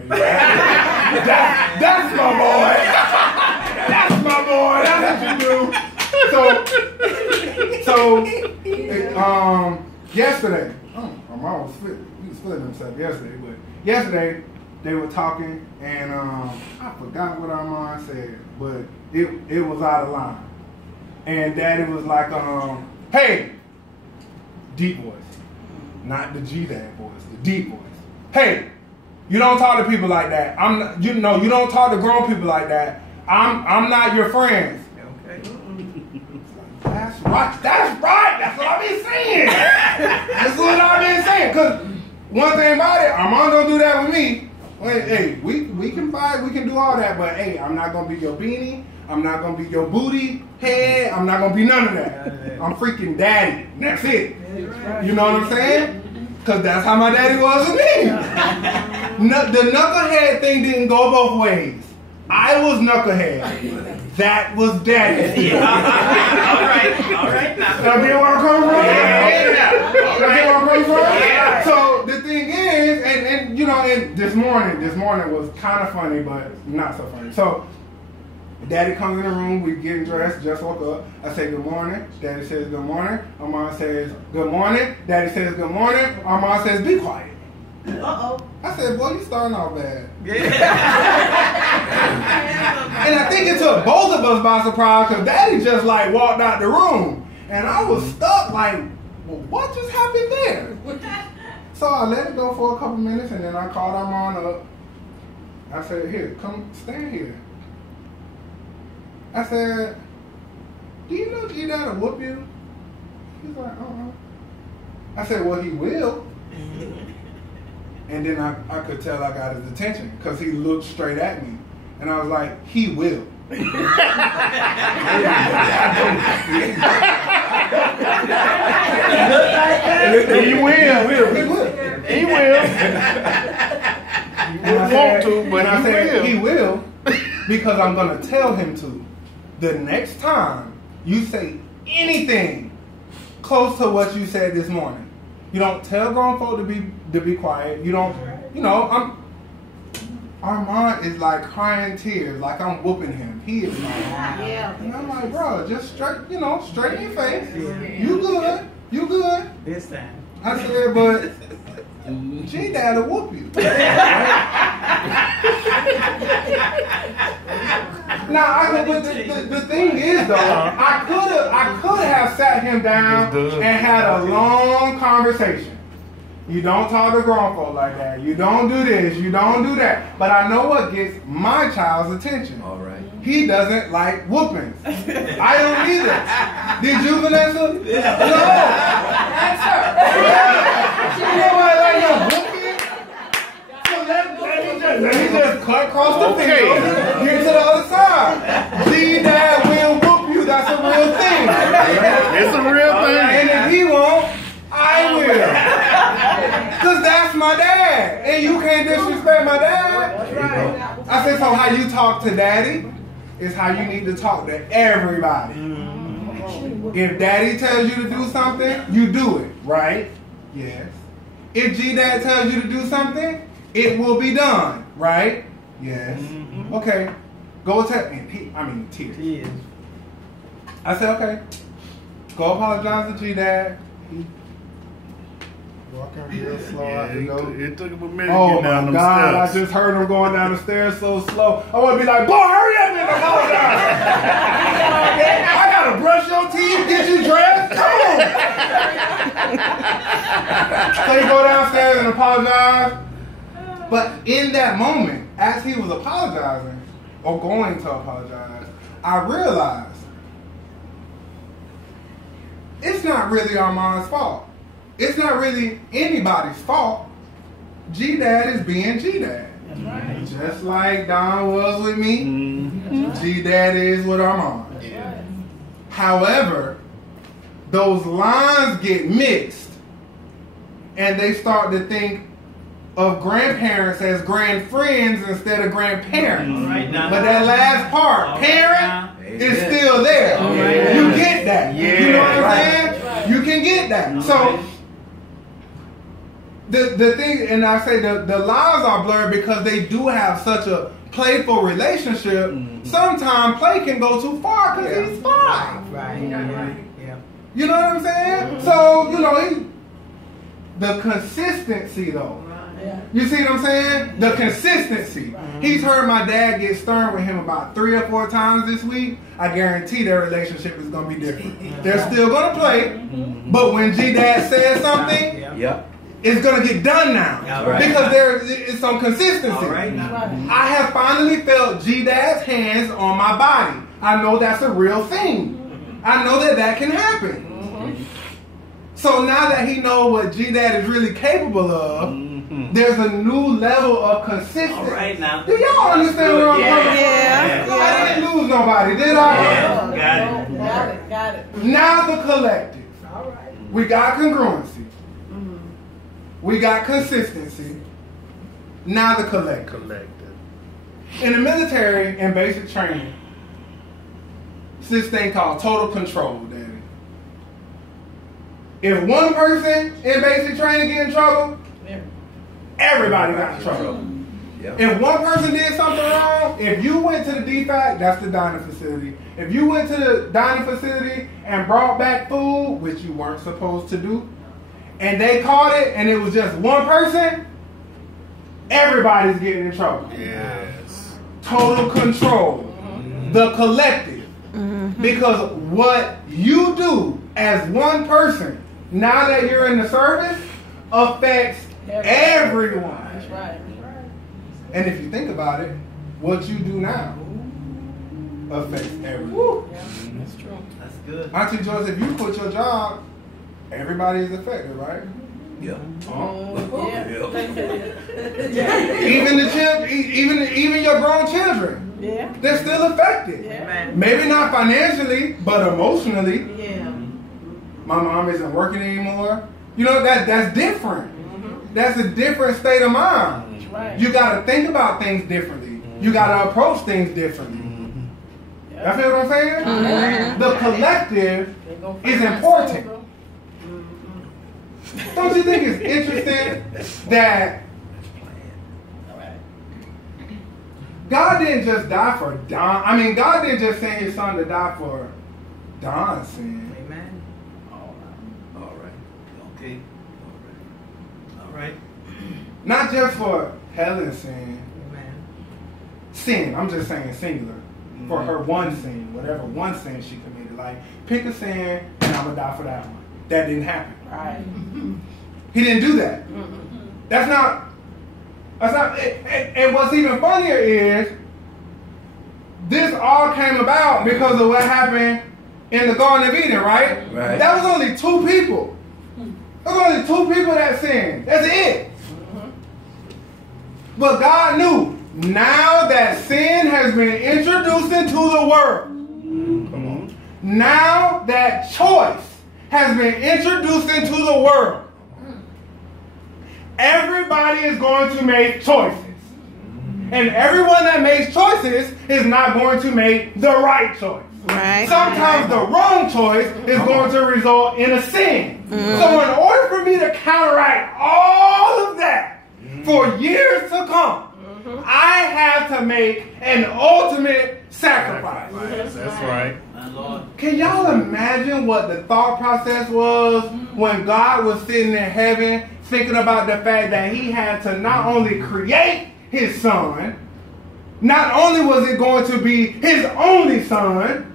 That's my boy. That's my boy. That's what you do. So yesterday, my mom was feeling himself yesterday, but yesterday they were talking, and I forgot what Armand said, but it was out of line. And Daddy was like, hey, deep voice, not the G-Dad voice, the deep voice. Hey, you don't talk to people like that. You don't talk to grown people like that. I'm not your friends. Okay. That's right. That's right. That's what I've been saying. That's what I've been saying. Cause one thing about it, Armand don't do that with me. Hey, we can fight, we can do all that, but hey, I'm not gonna be your beanie. I'm not gonna be your booty head. I'm not gonna be none of that. I'm freaking daddy. That's it. You know what I'm saying? Cause that's how my daddy was with me. The knucklehead thing didn't go both ways. I was knucklehead. That was daddy. All right. Now get where I'm coming from? Yeah. So the thing is, and you know, and this morning was kind of funny, but not so funny. So Daddy comes in the room, we getting dressed, just woke up. I say good morning. Daddy says good morning. Armand says good morning. Daddy says good morning. Armand says be quiet. Uh-oh. I said, boy, you starting off bad. Yeah. And I think it took both of us by surprise because Daddy just like walked out the room. And I was stuck like, well, what just happened there? So I let it go for a couple minutes and then I called Armand up. I said, here, come stand here. I said, do you know G-Dad will whoop you? He's like, I said, well, he will. And then I could tell I got his attention because he looked straight at me. And I was like, he will. He will. He will. He wouldn't want to, but I said, he will because I'm going to tell him to. The next time you say anything close to what you said this morning, you don't tell grown folk to be quiet. You don't, Armand is like crying tears, like I'm whooping him. He is like, yeah. And I'm like, bro, just straight in your face. You good. This time. I said, but G-Dad will whoop you. Now, the thing is though, I could have sat him down and had a long conversation. You don't talk to grown folk like that. You don't do this. You don't do that. But I know what gets my child's attention. All right. He doesn't like whoopings. I don't either. Did you, Vanessa? Yeah. No. Answer. Nobody like no whooping. So let me just cut across the field. Get to the other side. G-Dad will whoop you. That's a real thing. It's a real thing. And if he won't, I will. Because that's my dad. And you can't disrespect my dad. That's right. I said, so how you talk to Daddy is how you need to talk to everybody. If Daddy tells you to do something, you do it, right? Yes. If G-Dad tells you to do something, it will be done, right? Yes. Okay. Go tell me. Tears. I said, okay. Go apologize to G-Dad. Walking real slow. It took him a minute to oh get down my them God! steps. I just heard him going down the stairs so slow. I want to be like, boy, hurry up and apologize. I gotta brush your teeth, get you dressed. Come on. So you go downstairs and apologize. But in that moment, as he was apologizing or going to apologize, I realized it's not really Armand's fault. It's not really anybody's fault. G-Dad is being G-Dad. That's right. Just like Don was with me, G-Dad is with Armand. Yeah. However, those lines get mixed and they start to think of grandparents as grandfriends instead of grandparents. Right, but that last part, parent, is still there. Right. You get that. Yeah. You know what I'm saying? You can get that. So the thing, and I say the lines are blurred because they do have such a playful relationship. Mm-hmm. Sometimes play can go too far because he's 5. Right. Yeah. You know what I'm saying? Mm-hmm. So the consistency though. Yeah. You see what I'm saying? The consistency. Mm-hmm. He's heard my dad get stern with him about 3 or 4 times this week. I guarantee their relationship is going to be different. They're still going to play, but when G-Dad says something, it's going to get done now. Right. Because there is some consistency. Right. I have finally felt G-Dad's hands on my body. I know that's a real thing. I know that can happen. Mm-hmm. So now that he knows what G-Dad is really capable of, there's a new level of consistency. All right, now. Do y'all understand where I'm coming from? Yeah. I didn't lose nobody, did I? Yeah. Got it. Now the collective. All right. We got congruency. We got consistency. Now the collective. In the military and basic training, it's this thing called total control, Daddy. If one person in basic training get in trouble, everybody got in trouble. Yep. If one person did something wrong, if you went to the DFAC, that's the dining facility. If you went to the dining facility and brought back food, which you weren't supposed to do, and they caught it and it was just one person, everybody's getting in trouble. Yes. Total control. The collective. Because what you do as one person, now that you're in the service, affects everyone. That's right. And if you think about it, what you do now affects everyone. Yeah, that's true. That's good. Auntie Joyce, if you quit your job, everybody is affected, right? Yeah. Even the children, even your grown children, they're still affected. Yeah. Maybe not financially, but emotionally. Yeah. My mom isn't working anymore. You know, that's different. That's a different state of mind. That's right. You got to think about things differently. You got to approach things differently. Y'all feel what I'm saying? The collective is important. Don't you think it's interesting that God didn't just die for Don? I mean, God didn't just send his son to die for Don's sin. Amen. All right. Okay. All right. Not just for Helen's sin. Amen. Sin, I'm just saying singular. For her one sin, whatever one sin she committed. Like, pick a sin and I'm going to die for that one. That didn't happen. Right. He didn't do that. That's not, and what's even funnier is, this all came about because of what happened in the Garden of Eden, right? Right. That was only 2 people. There was only 2 people that sinned. That's it. But God knew, now that sin has been introduced into the world, now that choice has been introduced into the world, everybody is going to make choices. And everyone that makes choices is not going to make the right choice. Right. Sometimes the wrong choice is going to result in a sin. So in order for me to counteract all of that for years to come, I have to make an ultimate sacrifice. That's right. Can y'all imagine what the thought process was when God was sitting in heaven thinking about the fact that he had to not only create his son, not only was it going to be his only son,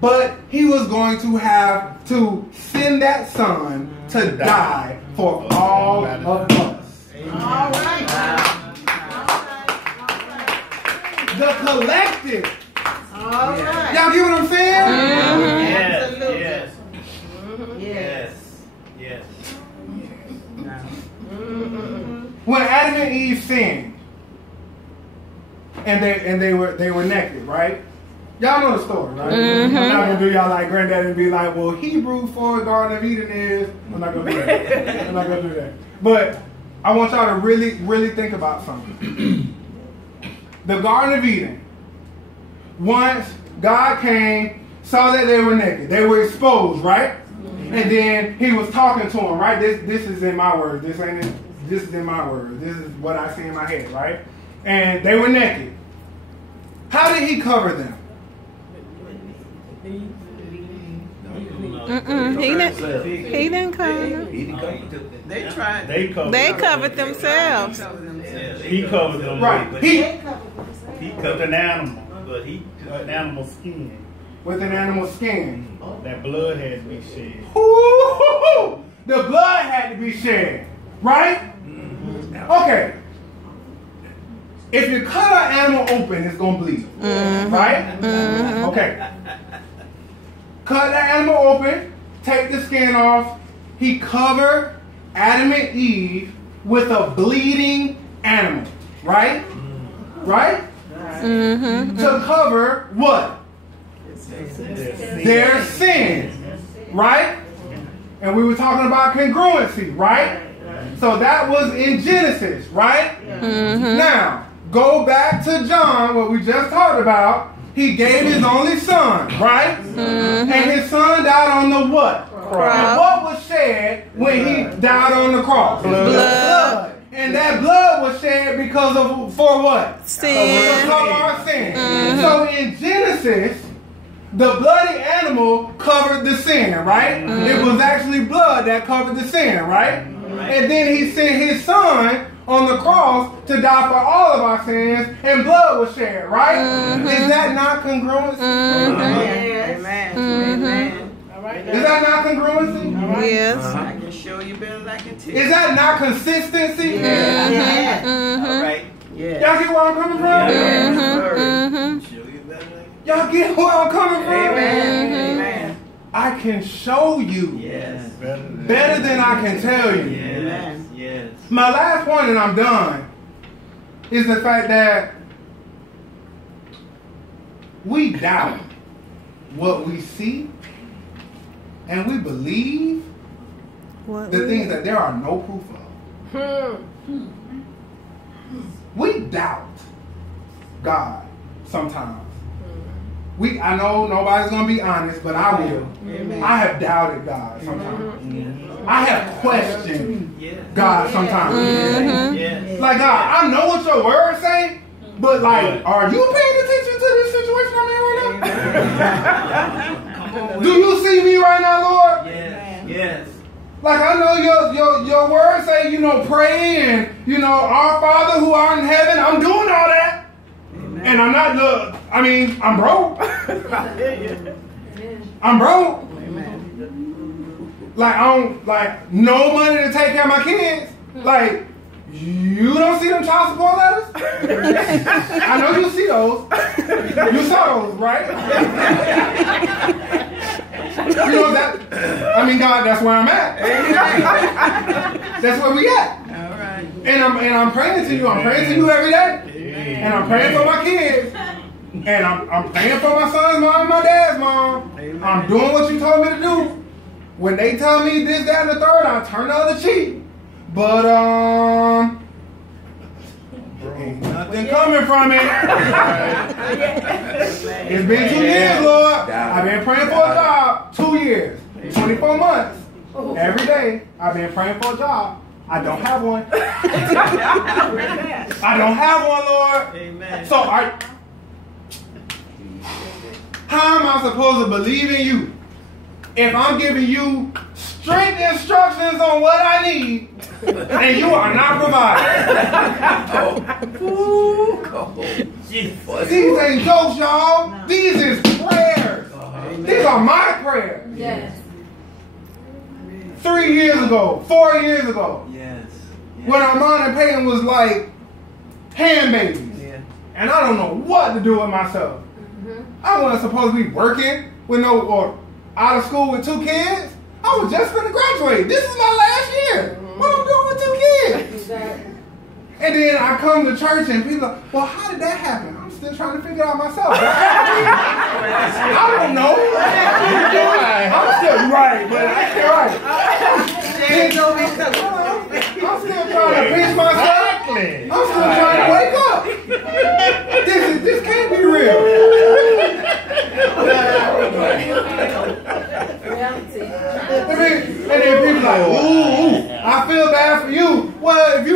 but he was going to have to send that son to die for all of us. All right. The collective. All right. Y'all get what I'm saying? Yes. When Adam and Eve sinned, and they were naked, right? Y'all know the story, right? I'm not gonna do y'all like granddad and be like, well, Hebrew for Garden of Eden is. I'm not gonna do that. I'm not gonna do that. But I want y'all to really, really think about something. The Garden of Eden. Once God came, saw that they were naked, they were exposed, right? And then he was talking to them, right? This is in my words. This ain't in this is in my words. This is what I see in my head, right? And they were naked. How did he cover them? He didn't cover them. They tried. They covered themselves. He covered them. Right. He covered an animal, but he cut an animal skin. With an animal skin. That blood had to be shed. Ooh, the blood had to be shed, right? Okay. If you cut an animal open, it's gonna bleed, right? Okay. Cut the animal open, take the skin off. He covered Adam and Eve with a bleeding animal, right? Right? To cover what? Their sins, right? And we were talking about congruency, right? So that was in Genesis, right? Now, go back to John, what we just talked about. He gave his only son, right? And his son died on the what? Cross. And what was shed when he died on the cross? Blood. And that blood was shed because of, for what? Sin. To cover our sin. So in Genesis, the bloody animal covered the sin, right? It was actually blood that covered the sin, right? And then he sent his son on the cross to die for all of our sins, and blood was shed, right? Is that not congruency? Amen. All right. Is that not congruency? Yes. I can show you better than I can tell. Is that not consistency? Yeah. All right. Yeah. Y'all get where I'm coming from? Show you better. Y'all get where I'm coming from? Amen. I can show you Yes. better than I can tell you. Yes. Yes. My last point, and I'm done, is the fact that we doubt what we see, and we believe What? the things that there are no proof of. We doubt God sometimes. I know nobody's gonna be honest, but I will. I have doubted God sometimes. I have questioned God sometimes. Yes. Like, God, I know what your words say, but like, are you paying attention to this situation I'm in right now? Do you see me right now, Lord? Yes. Yes. Like, I know your words say, pray and, our Father who art in heaven. I'm doing all that. And I'm not, I'm broke. I'm broke. Like, I don't, no money to take care of my kids. Like, you don't see them child support letters? I know you see those. You saw those, right? God, that's where I'm at. That's where we at. All right. And I'm praying to you. I'm praying to you every day. And I'm praying for my kids. And I'm praying for my son's mom and my dad's mom. Amen. I'm doing what you told me to do. When they tell me this, that, and the third, I turn the other cheek. But ain't nothing coming from it. It's been 2 years, Lord. I've been praying for a job. 2 years. 24 months. Every day, I've been praying for a job. I don't have one. I don't have one, Lord. Amen. So, how am I supposed to believe in you if I'm giving you strict instructions on what I need and you are not providing? These ain't jokes, y'all. These is prayers. These are my prayers. Yes. 3 years ago, 4 years ago, Yes. when Armand and Peyton was like hand babies. Yeah. And I don't know what to do with myself. I wasn't supposed to be working with or out of school with 2 kids. I was just going to graduate. This is my last year. What am I doing with 2 kids? Exactly. And then I come to church and people are like, well, how did that happen? I'm still trying to figure it out myself. I don't know. I'm still right, but I ain't right. I'm still trying to pinch myself. I'm still trying to wake up. This can't be real. And then people like, ooh, I feel bad for you. Well, if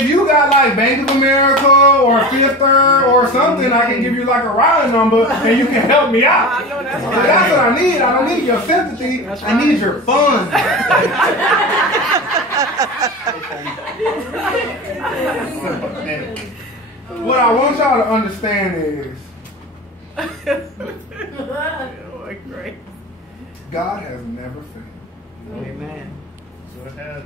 if you got like Bank of America or Fifth Third or something, I can give you like a routing number and you can help me out. I know that's But right. that's what I need. I don't need your sympathy. I need your funds. What I want y'all to understand is Oh, great. God has never failed. Amen. So it has.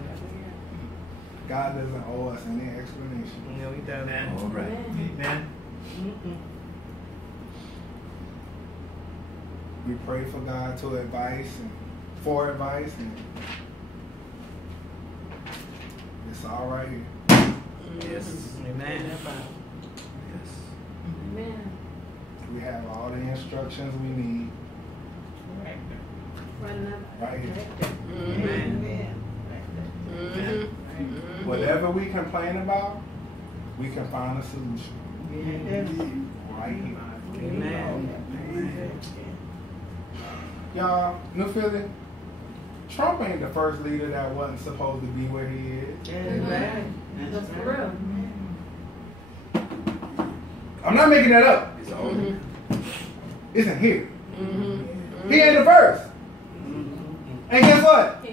God doesn't owe us any explanation. No, he doesn't. All right. Amen. We pray for God to advice and for advice, and it's all right here. Yes. Amen. We have all the instructions we need right here. Amen. Whatever we complain about, we can find a solution right here. Amen. Y'all, New Philly, Trump ain't the first leader that wasn't supposed to be where he is. Amen. That's for real. I'm not making that up. It's in here. He ain't the first. And guess what?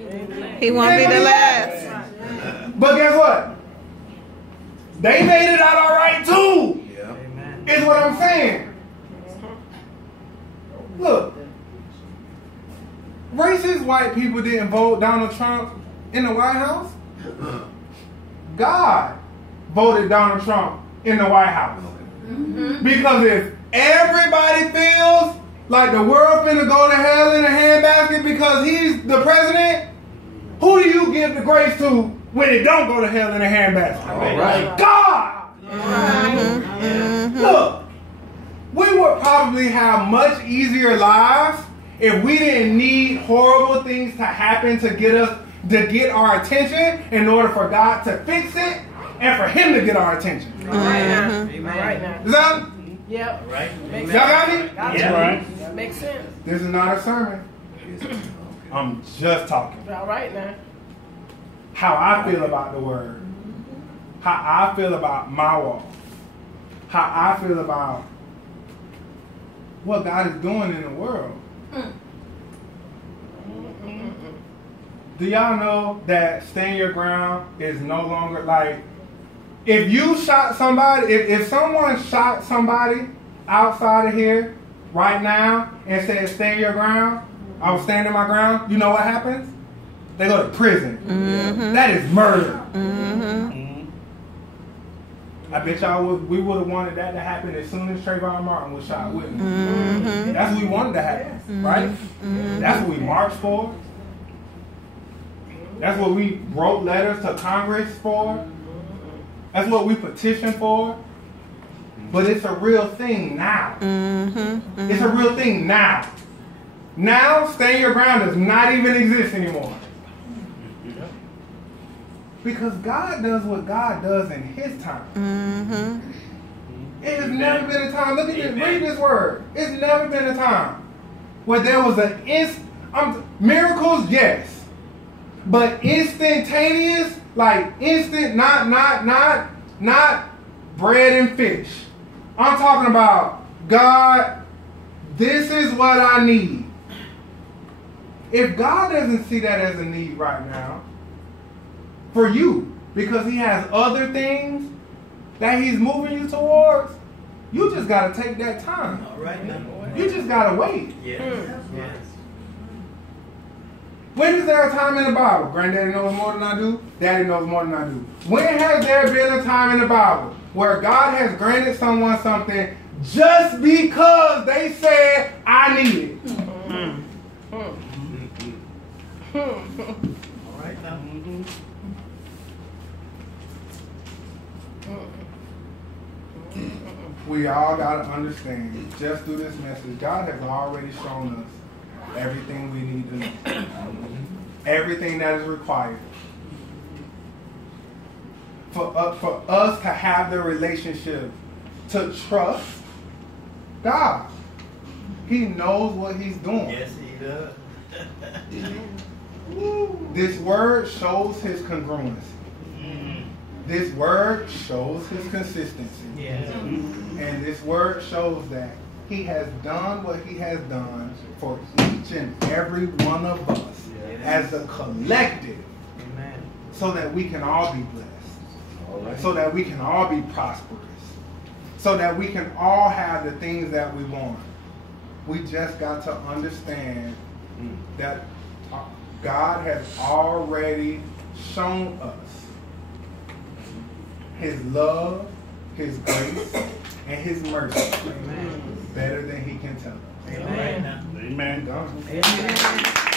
He won't be the last. But guess what? They made it out all right too. Yeah. Amen. Is what I'm saying. Look, racist white people didn't vote Donald Trump in the White House. God voted Donald Trump in the White House. Because if everybody feels like the world finna go to hell in a handbasket because he's the president, who do you give the grace to when it don't go to hell in a handbasket? All right. God! Look, we would probably have much easier lives if we didn't need horrible things to happen to get our attention in order for God to fix it and for him to get our attention. All right now. Amen. Right now. Is that? Yep. All right. Y'all got me? Yeah, right. That makes sense. This is not a sermon. I'm just talking. All right now. How I feel about the word. How I feel about my walk. How I feel about what God is doing in the world. Do y'all know that stand your ground is no longer like, if you shot somebody, if someone shot somebody outside of here right now and said stand your ground, I was standing my ground, you know what happens? They go to prison. That is murder. I bet y'all we would have wanted that to happen as soon as Trayvon Martin was shot, wouldn't we? That's what we wanted to happen, right? That's what we marched for. That's what we wrote letters to Congress for. That's what we petitioned for. But it's a real thing now. It's a real thing now. Now, stand your ground does not even exist anymore. Because God does what God does in his time. It has never been a time. Look at this. Read this word. It's never been a time where there was an miracles, yes. But instantaneous, like instant, not bread and fish. I'm talking about, God, this is what I need. If God doesn't see that as a need right now, for you, because he has other things that he's moving you towards, you just got to take that time. All right now. You just got to wait. Yes. Yes. When is there a time in the Bible? Granddaddy knows more than I do. Daddy knows more than I do. When has there been a time in the Bible where God has granted someone something just because they said, I need it? All right now. We all got to understand, just through this message, God has already shown us everything we need to know. Everything that is required. For us to have the relationship, to trust God. He knows what he's doing. Yes, he does. This word shows his congruency. This word shows his consistency. Yes. And this word shows that he has done what he has done for each and every one of us as a collective, Amen. so that we can all be blessed, so that we can all be prosperous, so that we can all have the things that we want. We just got to understand that God has already shown us his love, his grace, and his mercy better than he can tell us. Amen. Amen. God. Amen.